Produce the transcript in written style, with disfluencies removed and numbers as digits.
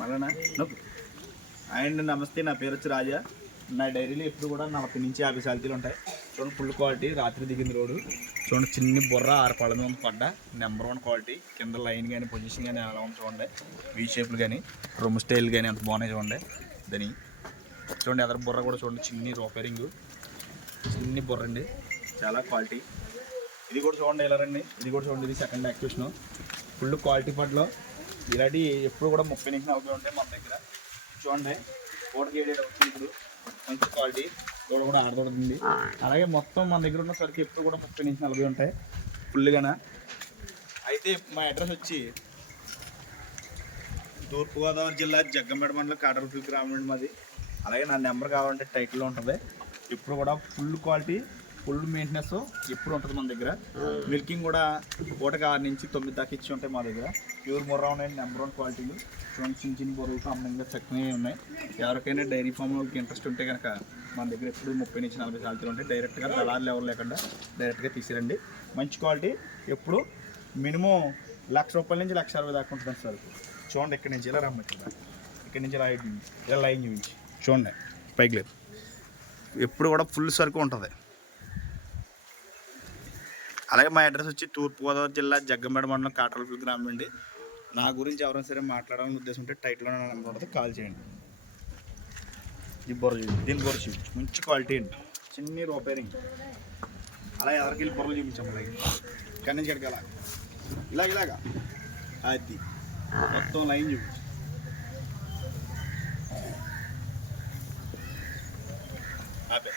మళ్ళా నొప్పు. అండ్ నమస్తే, నా పేరు వచ్చి రాజా. నా డైరీలో ఎప్పుడు కూడా 40 నుంచి 50 సాల్తీలు ఉంటాయి. చూడండి ఫుల్ క్వాలిటీ, రాత్రి దిగింది రోడ్డు. చూడండి చిన్ని బుర్ర 6 పళ్ళ మీద పడ్డ నెంబర్ 1 క్వాలిటీ. కింద లైన్ కానీ పొజిషన్ కానీ ఎలా ఉంది చూడండి. వీ షేప్లు కానీ రొమ్ము స్టైల్ కానీ అంత బాగున్నాయి చూడండి. దాని చూడండి ఎదర బుర్ర కూడా చూడండి, చిన్ని రోపేరింగ్, చిన్ని బుర్ర అండి, చాలా క్వాలిటీ. ఇది కూడా చూడండి ఎలా రండి, ఇది కూడా చూడండి, ఇది సెకండ్ యాక్టివేషన్. ఫుల్ క్వాలిటీ పట్లో ఇలాంటి ఎప్పుడు కూడా 30 నుంచి 40 ఉంటాయి మన దగ్గర. చూడండి ఓటకి 7 అవుతుంది. ఇప్పుడు మంచి క్వాలిటీ దూడ కూడా ఆడదొడుతుంది. అలాగే మొత్తం మన దగ్గర ఉన్న సరికి ఎప్పుడు కూడా 30 నుంచి 40 ఉంటాయి ఫుల్గాన. అయితే మా అడ్రస్ వచ్చి తూర్పుగోదావరి జిల్లా జగ్గంపేట మండలం కాటరపల్లి గ్రామం మాది. అలాగే నా నెంబర్ కావాలంటే టైటిల్లో ఉంటుంది. ఇప్పుడు కూడా ఫుల్ క్వాలిటీ, ఫుల్ మెయింటెనెన్స్ ఎప్పుడు ఉంటుంది మన దగ్గర. మిల్కింగ్ కూడా పూటకి 6 నుంచి 9 దాకా ఇచ్చి ఉంటాయి మా దగ్గర. ప్యూర్ ముర్రా ఉన్నాయి, నెంబర్ 1 క్వాలిటీలు. చూడండి చిన్న చిన్న బొర్రలు అమ్మంగా చక్కగా ఉన్నాయి. ఎవరికైనా డైరీ ఫామ్ వాళ్ళకి ఇంట్రెస్ట్ ఉంటే కనుక మన దగ్గర ఎప్పుడు 30 నుంచి 40 సాల్తీలు ఉంటాయి. డైరెక్ట్గా దళాలు ఎవరు లేకుండా డైరెక్ట్గా తీసిరండి. మంచి క్వాలిటీ, ఎప్పుడు మినిమం ₹1,00,000 నుంచి ₹1,60,000 దాకా ఉంటుంది సార్. చూడండి ఇక్కడి నుంచి ఇలా రమ్మంటారు, ఇక్కడి నుంచి ఇలా లైన్ చూపించి చూడండి పైకి లేదు. ఎప్పుడు కూడా ఫుల్ సరుకు ఉంటుంది. అలాగే మా అడ్రస్ వచ్చి తూర్పుగోదావరి జిల్లా జగ్గంపేట మండలం కాటరపల్లి గ్రామం అండి. నా గురించి ఎవరైనా సరే మాట్లాడాలని ఉద్దేశం ఉంటే టైటిల్లో నా నెంబర్ ఉంటుంది, కాల్ చేయండి. ఈ బొర్ర చూపించి, దీని బొర్ర చూపించి మంచి క్వాలిటీ అండి, చిన్ని రోపేరింగ్. అలా ఎవరికి వెళ్ళి బొర్రలు చూపించాము. అలాగే ఇక్కడి నుంచి ఎక్కడికి ఇలాగా అది మొత్తం లైన్ చూపించి ఆపే.